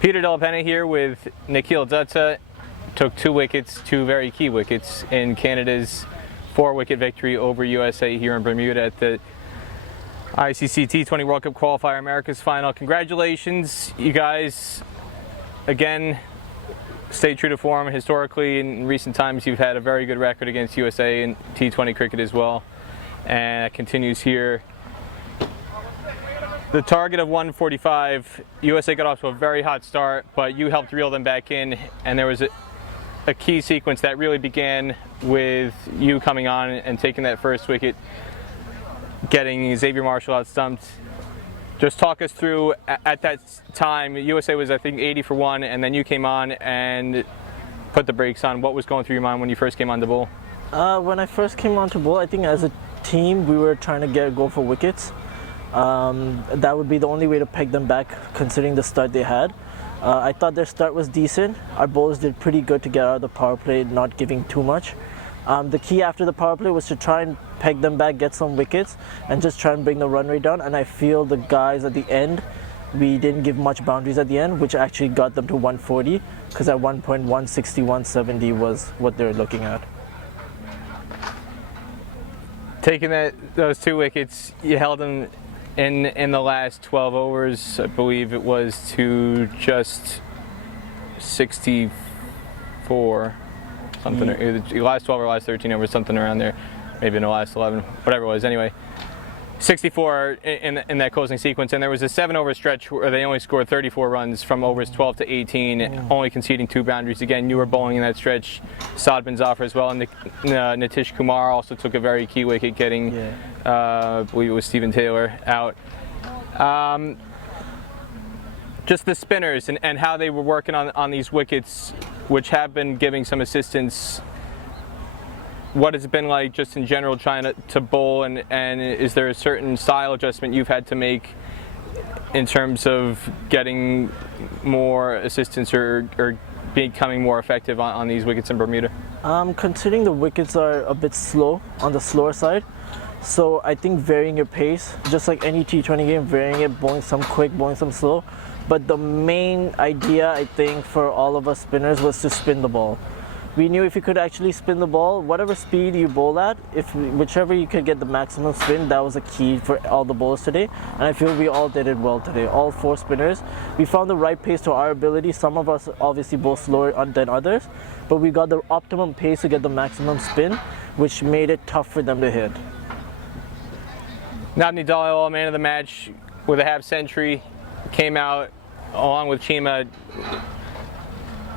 Peter Della here with Nikhil Dutta. Took 2 wickets, 2 very key wickets in Canada's 4-wicket victory over USA here in Bermuda at the ICC T20 World Cup Qualifier America's Final. Congratulations, you guys. Again, stay true to form. Historically, in recent times, you've had a very good record against USA in T20 cricket as well, and it continues here. The target of 145, USA got off to a very hot start, but you helped reel them back in, and there was a key sequence that really began with you coming on and taking that first wicket, getting Xavier Marshall out stumped. Just talk us through, at that time, USA was I think 80 for 1, and then you came on and put the brakes on. What was going through your mind when you first came on to bowl? When I first came on to bowl, I think as a team we were trying to go for wickets. That would be the only way to peg them back considering the start they had. I thought their start was decent. Our bowlers did pretty good to get out of the power play, not giving too much. The key after the power play was to try and peg them back, get some wickets, and just try and bring the run rate down. And I feel the guys at the end, we didn't give much boundaries at the end, which actually got them to 140, because at one point 160, 170 was what they were looking at. Taking those 2 wickets, you held them in the last 12 overs, I believe it was, to just 64 something, either the last 12 or last 13 overs, something around there, maybe in the last 11, whatever it was. Anyway, 64 in that closing sequence, and there was a 7-over stretch where they only scored 34 runs from overs 12 to 18, only conceding 2 boundaries. Again, you were bowling in that stretch, Sadman's offer as well, and Nitish Kumar also took a very key wicket, getting, I believe it was Stephen Taylor, out. Just the spinners and how they were working on these wickets, which have been giving some assistance. What has it been like just in general trying to bowl, and is there a certain style adjustment you've had to make in terms of getting more assistance or becoming more effective on these wickets in Bermuda? Considering the wickets are a bit slow, on the slower side, so I think varying your pace, just like any T20 game, varying it, bowling some quick, bowling some slow. But the main idea, I think, for all of us spinners was to spin the ball. We knew if you could actually spin the ball, whatever speed you bowl at, whichever you could get the maximum spin, that was a key for all the bowlers today. And I feel we all did it well today. All 4 spinners, we found the right pace to our ability. Some of us obviously bowl slower than others, but we got the optimum pace to get the maximum spin, which made it tough for them to hit. Navni Dalal, man of the match with a half century, came out along with Chima.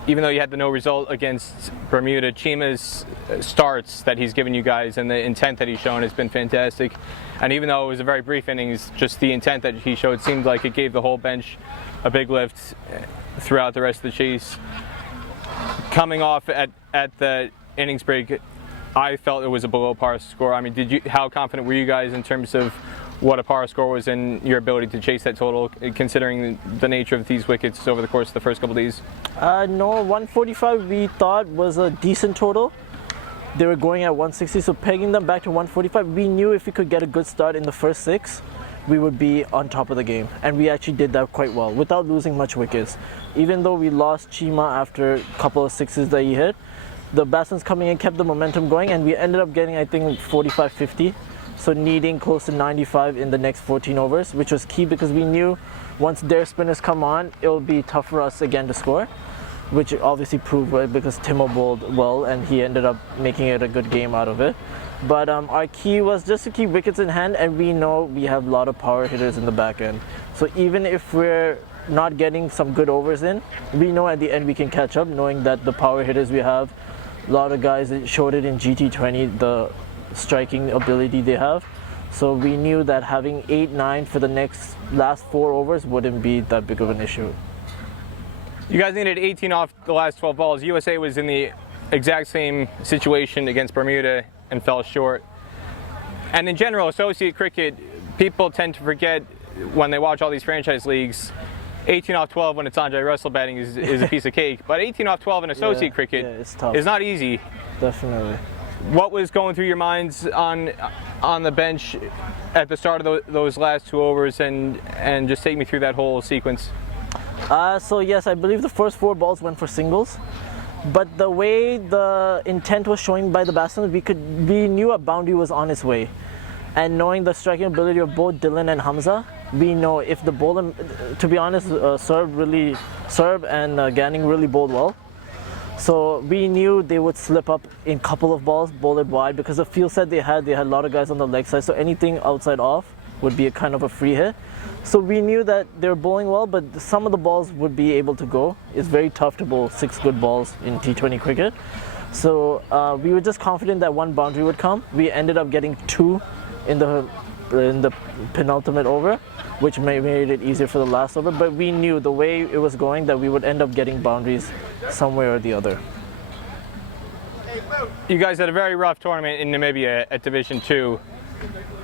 Even though you had the no result against Bermuda, Chima's starts that he's given you guys and the intent that he's shown has been fantastic. And even though it was a very brief innings, just the intent that he showed seemed like it gave the whole bench a big lift throughout the rest of the chase. Coming off at the innings break, I felt it was a below par score. I mean, how confident were you guys in terms of what a par score was and your ability to chase that total, considering the nature of these wickets over the course of the first couple of days? No, 145 we thought was a decent total. They were going at 160, so pegging them back to 145, we knew if we could get a good start in the first 6, we would be on top of the game. And we actually did that quite well, without losing much wickets. Even though we lost Chima after a couple of 6s that he hit, the batsmen coming in kept the momentum going, and we ended up getting, I think, 45-50. So needing close to 95 in the next 14 overs, which was key because we knew once their spinners come on, it'll be tough for us again to score, which obviously proved right because Timo bowled well and he ended up making it a good game out of it. But our key was just to keep wickets in hand, and we know we have a lot of power hitters in the back end. So even if we're not getting some good overs in, we know at the end we can catch up, knowing that the power hitters we have, a lot of guys that showed it in GT20, the striking ability they have. So we knew that having 8-9 for the last 4 overs wouldn't be that big of an issue. You guys needed 18 off the last 12 balls. USA was in the exact same situation against Bermuda and fell short. And in general, associate cricket, people tend to forget when they watch all these franchise leagues, 18 off 12 when it's Andre Russell batting is a piece of cake. But 18 off 12 in associate cricket is not easy. Definitely. What was going through your minds on the bench at the start of those last 2 overs, and just take me through that whole sequence? So yes, I believe the first 4 balls went for singles, but the way the intent was showing by the batsmen, we knew a boundary was on its way, and knowing the striking ability of both Dylan and Hamza, we know if the bowler, to be honest, Serb and Ganning really bowled well. So we knew they would slip up in a couple of balls, bowl it wide, because the field set they had a lot of guys on the leg side, so anything outside off would be a kind of a free hit. So we knew that they were bowling well, but some of the balls would be able to go. It's very tough to bowl 6 good balls in T20 cricket. So we were just confident that 1 boundary would come. We ended up getting 2 in the penultimate over, which made it easier for the last over, but we knew the way it was going that we would end up getting boundaries somewhere or the other. You guys had a very rough tournament in Namibia at Division 2,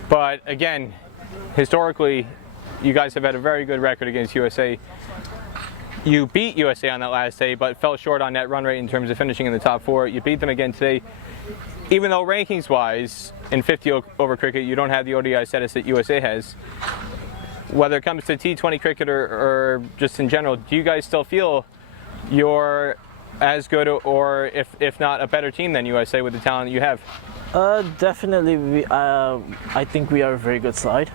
but again, historically, you guys have had a very good record against USA. You beat USA on that last day, but fell short on net run rate in terms of finishing in the top 4. You beat them again today. Even though rankings-wise, in 50 over cricket, you don't have the ODI status that USA has, whether it comes to T20 cricket or just in general, do you guys still feel you're as good or if not a better team than USA with the talent you have? Definitely, I think we are a very good side.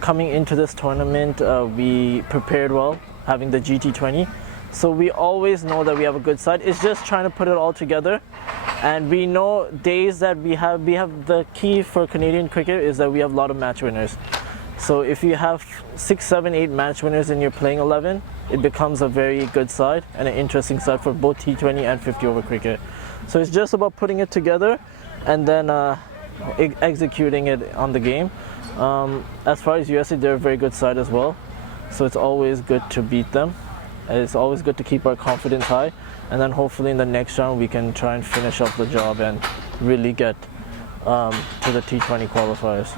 Coming into this tournament, we prepared well, having the GT20. So we always know that we have a good side. It's just trying to put it all together. And we know days that we have the key for Canadian cricket is that we have a lot of match winners. So if you have 6, 7, 8 match winners in your playing 11, it becomes a very good side and an interesting side for both T20 and 50 over cricket. So it's just about putting it together and then executing it on the game. As far as USA, they're a very good side as well. So it's always good to beat them. It's always good to keep our confidence high. And then hopefully in the next round we can try and finish up the job and really get to the T20 qualifiers.